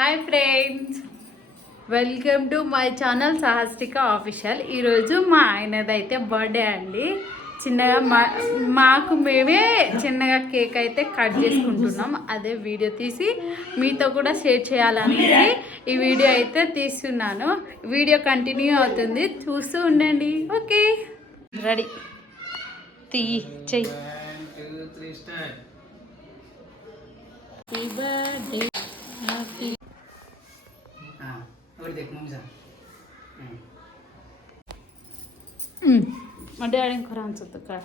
Hi friends, welcome to my channel Sahastika official. ఈరోజు మా ఆయనదైతే birthday అండి. చిన్నగా మాకు మేమే చిన్నగా కేక్ అయితే కట్ చేసుకుంటున్నాం. అదే వీడియో తీసి మీతో కూడా షేర్ చేయాలనేసి ఈ వీడియో అయితే తీస్తున్నాను. వీడియో కంటిన్యూ అవుతుంది, చూస్తూ ఉండండి. ఓకే, రెడీ, తీ చెయ్యి. హ్యాపీ బర్త్డే, హ్యాపీ మా డాడీ ఇంకో రాన్సొద్దు కాడ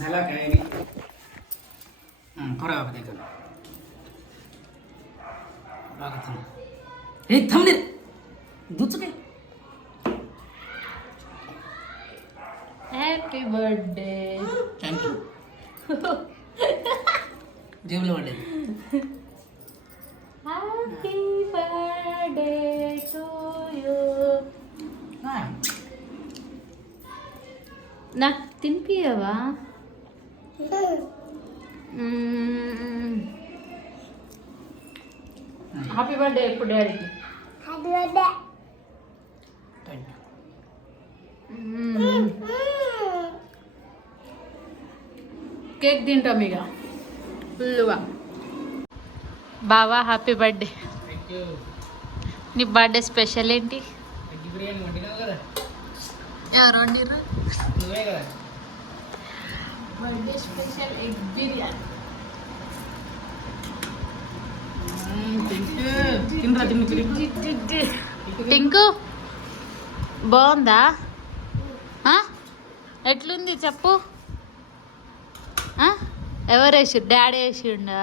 झाला काय नाही थोडा वेळ देखील हे थांबले दूच काय. Happy birthday. Thank you. जेवलं वाटेल. Happy birthday to you. నాకు తినిపియవా? హ్యాపీ బర్త్డే ఎప్పుడు డాడీకి? కేక్ తింటాం ఇక ఫుల్గా. బావా హ్యాపీ బర్త్డే. నీ బర్త్డే స్పెషల్ ఏంటి? ఎవరు వండిర్రు? Birthday special egg biryani. Tinku బాగుందా? ఎట్లుంది చెప్పు. ఎవరు వేసి? డాడీ వేసిండా?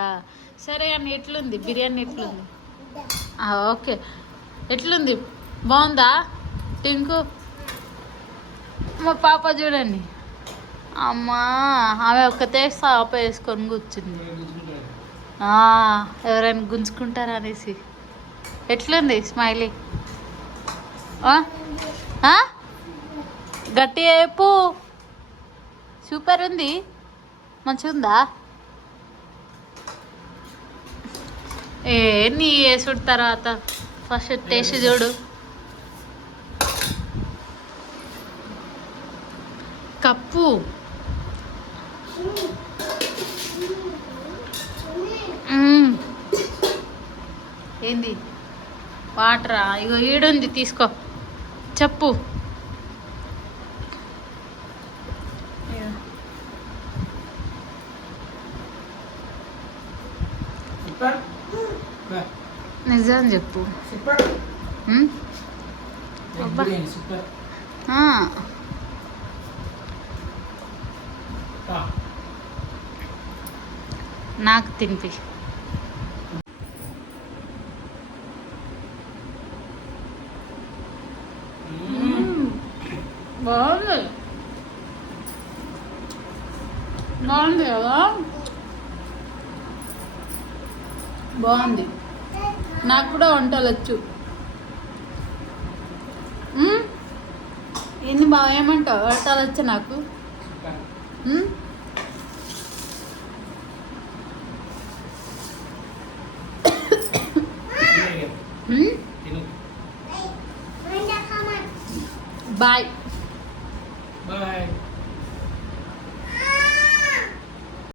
సరే కానీ ఎట్లుంది బిర్యానీ? ఎట్లుంది? ఓకే, ఎట్లుంది? బాగుందా టింకు? మా పాప చూడండి, అమ్మా ఆమె ఒక్కతే సాప వేసుకొని కూర్చుంది. ఎవరైనా గుంజుకుంటారా అనేసి. ఎట్లుంది స్మైలీ? గట్టి వేపు. సూపర్ ఉంది, మంచిగా ఉందా? నీ వేసుడు తర్వాత ఫస్ట్ టేస్ట్ చూడు. కప్పు ఏంది? వాటరా? ఇగో ఈడుంది, తీసుకో. చెప్పు. నిజం చెప్పు. నాకు తినిపి. బాగుంది, బాగుంది కదా? బాగుంది. నాకు కూడా వంటలు వచ్చు. ఏంది బాగా, ఏమంటావు? వంటలు వచ్చా నాకు. Bye bye.